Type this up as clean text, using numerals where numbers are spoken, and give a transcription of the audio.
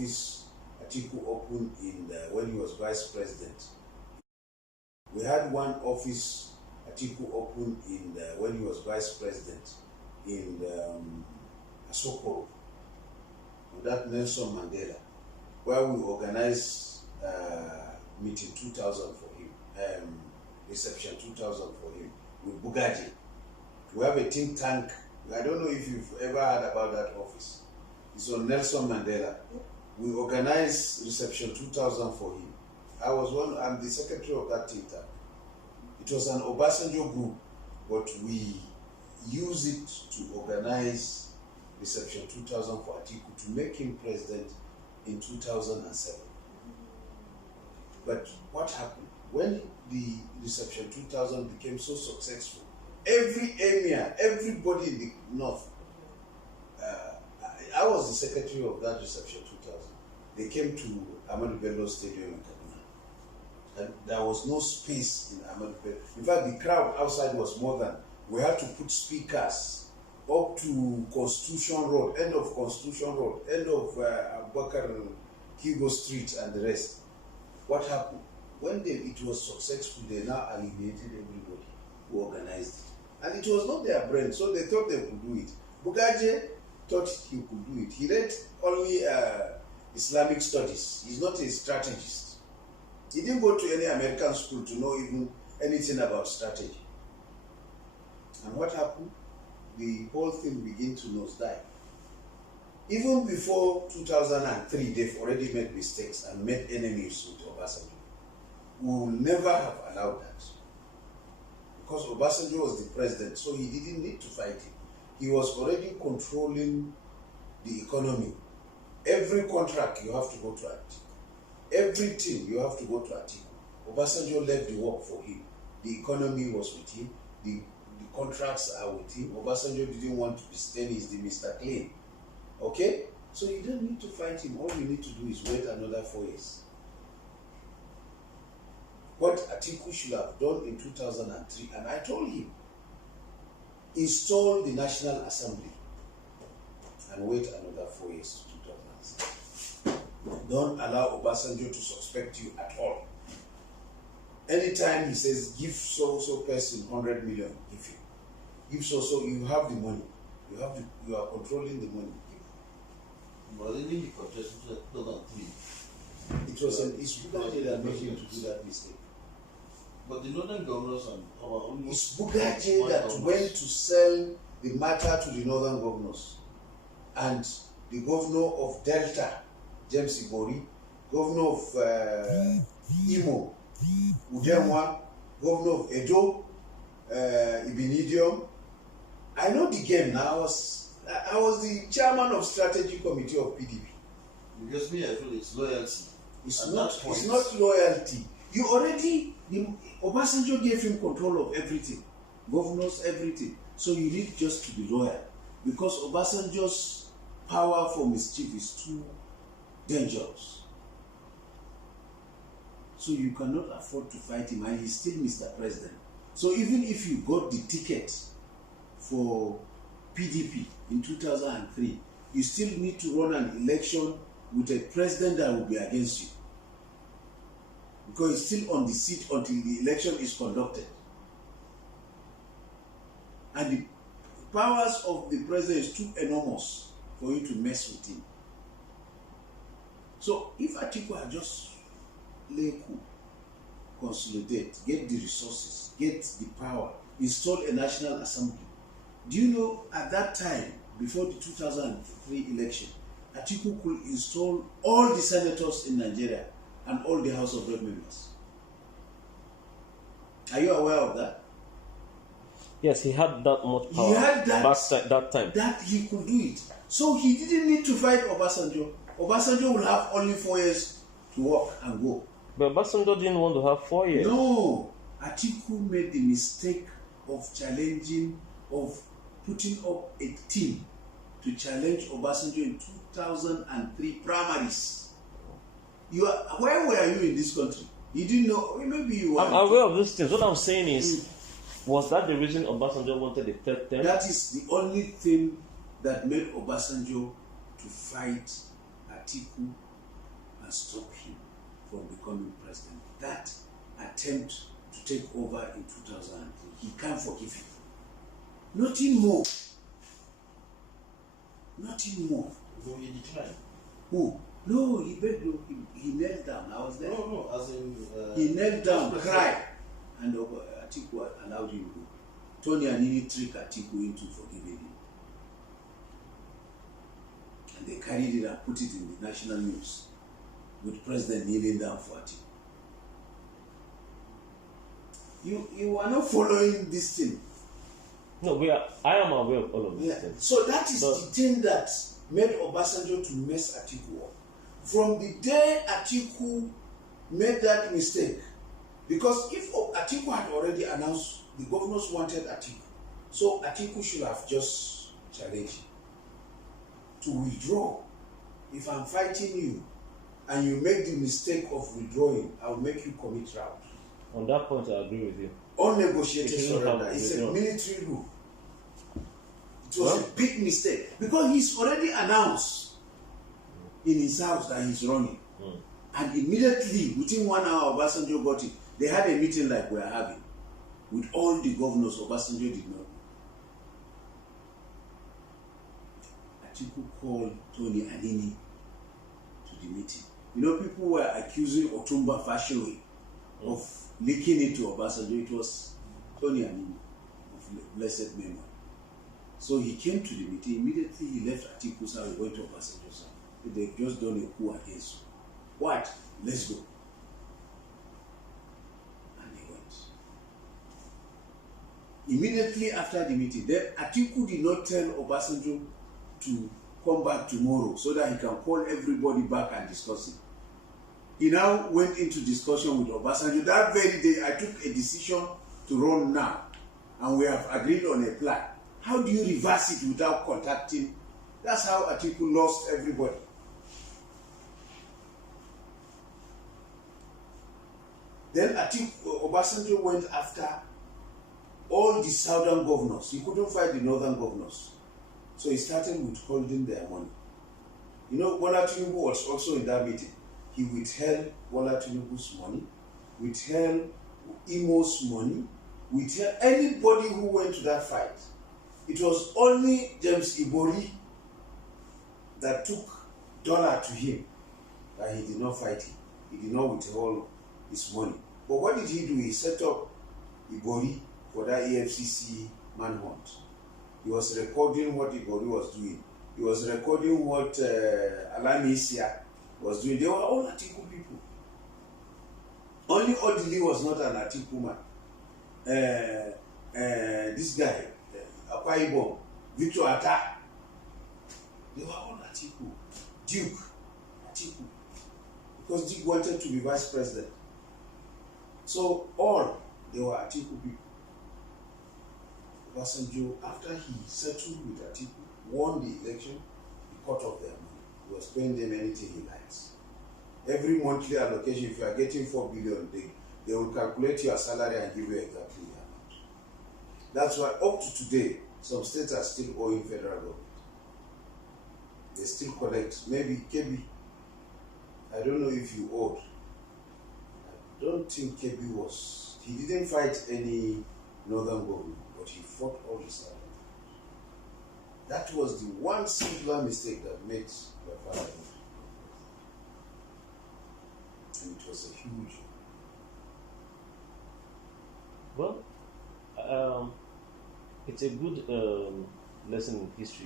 office Atiku opened when he was vice president. We had one office Atiku opened when he was vice president in Asokoro, with that Nelson Mandela, where we organized meeting 2000 for him, reception 2000 for him with Bugaji. We have a think tank. I don't know if you've ever heard about that office. It's on Nelson Mandela. We organized reception 2000 for him. I'm the secretary of that think tank. It was an Obasanjo group, but we used it to organize reception 2000 for Atiku to make him president in 2007. But what happened? When the reception 2000 became so successful, every emir, everybody in the north, I was the secretary of that reception 2000. They came to Ahmadu Bello Stadium in Kaduna. And there was no space in Ahmadu Bello. In fact, the crowd outside was more than. We had to put speakers up to Constitution Road, end of Constitution Road, end of Abubakar Kigo Street and the rest. What happened? When it was successful, they now alienated everybody who organized it. And it was not their brain, so they thought they could do it. Bugaje thought he could do it. He read only Islamic studies. He's not a strategist. He didn't go to any American school to know even anything about strategy. And what happened? The whole thing began to nosedive. Even before 2003, they've already made mistakes and made enemies with Obasanjo. We will never have allowed that. Because Obasanjo was the president, so he didn't need to fight him. He was already controlling the economy. Every contract, you have to go to Atiku. Everything, you have to go to Atiku. Obasanjo left the work for him. The economy was with him. The contracts are with him. Obasanjo didn't want to be staying. He's the Mr. Clean. Okay? So you don't need to fight him. All you need to do is wait another 4 years. What Atiku should have done in 2003, and I told him, install the National Assembly and wait another 4 years to 2006. Don't allow Obasanjo to suspect you at all. Anytime he says, give so person 100 million, give him. Give so, you have the money. You are controlling the money. But even he contested 2003. It was an issue that made him to do that mistake. But the northern governors and our almost... It's Bugaje that went to sell the matter to the northern governors. And the governor of Delta, James Ibori, governor of Imo, Udemwa, governor of Edo, Ibinidium. I know the game now. I was the chairman of strategy committee of PDP. Because me, I feel it's loyalty. It's not loyalty. You already, Obasanjo gave him control of everything, governors, everything. So you need just to be loyal, because Obasanjo's power for mischief is too dangerous. So you cannot afford to fight him, and he's still Mr. President. So even if you got the ticket for PDP in 2003, you still need to run an election with a president that will be against you, because he's still on the seat until the election is conducted. And the powers of the president is too enormous for you to mess with him. So if Atiku had just lay cool, consolidate, get the resources, get the power, install a national assembly. Do you know at that time, before the 2003 election, Atiku could install all the senators in Nigeria and all the House of Rep members? Are you aware of that? Yes, he had that much power. He had that time. That he could do it. So he didn't need to fight Obasanjo. Obasanjo will have only 4 years to work and go. But Obasanjo didn't want to have 4 years. No. Atiku made the mistake of putting up a team to challenge Obasanjo in 2003 primaries. Where were you in this country? You didn't know. Maybe you were. I'm aware of these things. What I'm saying is, was that the reason Obasanjo wanted the third term? That is the only thing that made Obasanjo to fight Atiku and stop him from becoming president. That attempt to take over in 2003, he can't forgive him. Nothing more. Nothing more. So he declined. Who? No, he begged. He knelt down. I was there. No, as in. He knelt down, cried, and Atiku allowed him to go. Tony Anini tricked Atiku into forgiving him. And they carried it and put it in the national news with President kneeling down for Atiku. You are not following this thing. No, I am aware of all of these things. So that is the thing that made Obasanjo to mess Atiku up. From the day Atiku made that mistake, because if Atiku had already announced, the governors wanted Atiku, so Atiku should have just challenged him to withdraw. If I'm fighting you and you make the mistake of withdrawing, I'll make you commit rout. On that point, I agree with you. Unnegotiated surrender. It's a military rule. It was a big mistake because he's already announced in his house that he's running. And immediately, within 1 hour, Obasanjo got it. They had a meeting like we're having with all the governors. Obasanjo did not know. Atiku called Tony Anini to the meeting. You know, people were accusing Otumba Fashewe of leaking it to Obasanjo. It was Tony Anini of blessed memory. So he came to the meeting. Immediately he left Atiku's house and went to Obasanjo's house. They've just done a coup against you. What? Let's go. And they went. Immediately after the meeting, then Atiku did not tell Obasanjo to come back tomorrow so that he can call everybody back and discuss it. He now went into discussion with Obasanjo. That very day, I took a decision to run now, and we have agreed on a plan. How do you reverse it without contacting? That's how Atiku lost everybody. Then Obasanjo went after all the southern governors. He couldn't fight the northern governors. So he started withholding their money. You know, Bola Tinubu was also in that meeting. He withheld Bola Tinubu's money, withheld Imo's money, withheld anybody who went to that fight. It was only James Ibori that took dollar to him that he did not fight him. He did not withhold his money. But what did he do? He set up Ibori for that EFCC manhunt. He was recording what Ibori was doing. He was recording what Alami Isia was doing. They were all Atiku people. Only Odili was not an Atiku man. This guy, Akwa Ibom, Victor Atta, they were all Atiku. Duke, Atiku. Because Duke wanted to be vice president. So all, they were Atiku people. Obasanjo, after he settled with Atiku, won the election, he cut off their money. He was paying them anything he likes. Every monthly allocation, if you are getting 4 billion, they will calculate your salary and give you exactly the amount. That's why up to today, some states are still owing federal government. They still collect. Maybe Kebi, I don't know if you owed. I don't think Kebi was. He didn't fight any northern government, but he fought all the southern. That was the one singular mistake that made your father. And it was a huge. Well, it's a good lesson in history.